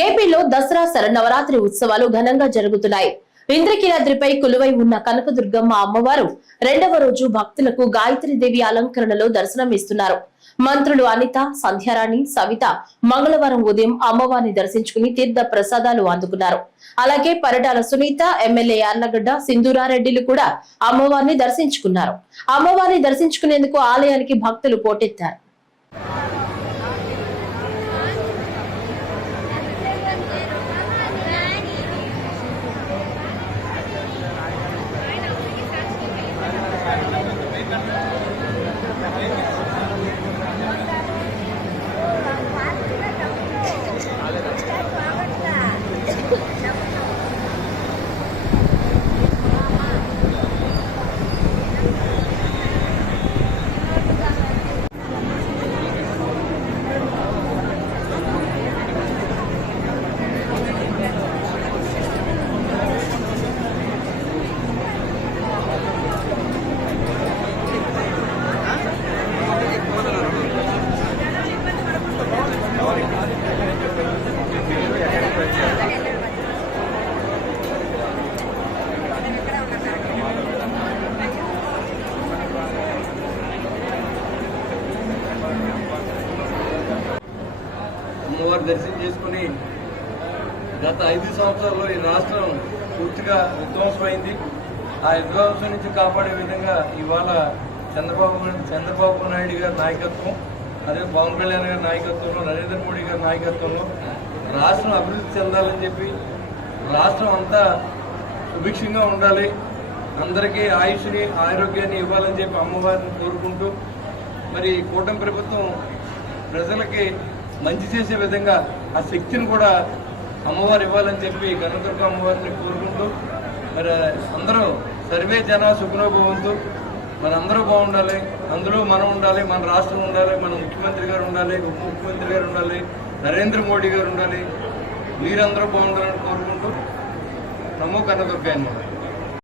ఏపీలో దసరా శరన్నవరాత్రి ఉత్సవాలు ఘనంగా జరుగుతున్నాయి. ఇంద్రకీలాద్రిపై కొలువై ఉన్న కనకదుర్గమ్మ అమ్మవారు రెండవ రోజు భక్తులకు గాయత్రీదేవి అలంకరణలో దర్శనం ఇస్తున్నారు మంత్రులు అనిత సంధ్యారాణి సవిత మంగళవారం ఉదయం అమ్మవారిని దర్శించుకుని తీర్థ ప్రసాదాలు అందుకున్నారు. అలాగే పరిటాల సునీత ఎమ్మెల్యే యార్లగడ్డ సింధూరారెడ్డిలు కూడా అమ్మవారిని దర్శించుకున్నారు. అమ్మవారిని దర్శించుకునేందుకు ఆలయానికి భక్తులు పోటెత్తారు. అమ్మవారి దర్శనం చేసుకుని గత ఐదు సంవత్సరాల్లో ఈ రాష్ట్రం పూర్తిగా విధ్వంసమైంది. ఆ విధ్వంసం నుంచి కాపాడే విధంగా ఇవాళ చంద్రబాబు చంద్రబాబు నాయుడు గారి నాయకత్వం అదే పవన్ కళ్యాణ్ గారి నాయకత్వంలో నరేంద్ర మోడీ గారి నాయకత్వంలో రాష్ట్రం అభివృద్ధి చెందాలని చెప్పి రాష్ట్రం అంతా సుభిక్షంగా ఉండాలి. అందరికీ ఆయుష్ని ఆరోగ్యాన్ని ఇవ్వాలని చెప్పి అమ్మవారిని కోరుకుంటూ మరి కూటమి ప్రభుత్వం ప్రజలకి మంచి చేసే విధంగా ఆ శక్తిని కూడా అమ్మవారు ఇవ్వాలని చెప్పి కనదుర్గ అమ్మవారిని కోరుకుంటూ మరి అందరూ సర్వే జన సుఖనోభవంతు. మన అందరూ బాగుండాలి అందులో మనం ఉండాలి మన రాష్ట్రం ఉండాలి మన ముఖ్యమంత్రి గారు ఉండాలి ఉప ముఖ్యమంత్రి గారు ఉండాలి నరేంద్ర మోడీ గారు ఉండాలి. మీరందరూ బాగుండాలని కోరుకుంటూ నమో కనదుర్గ అమ్మవారు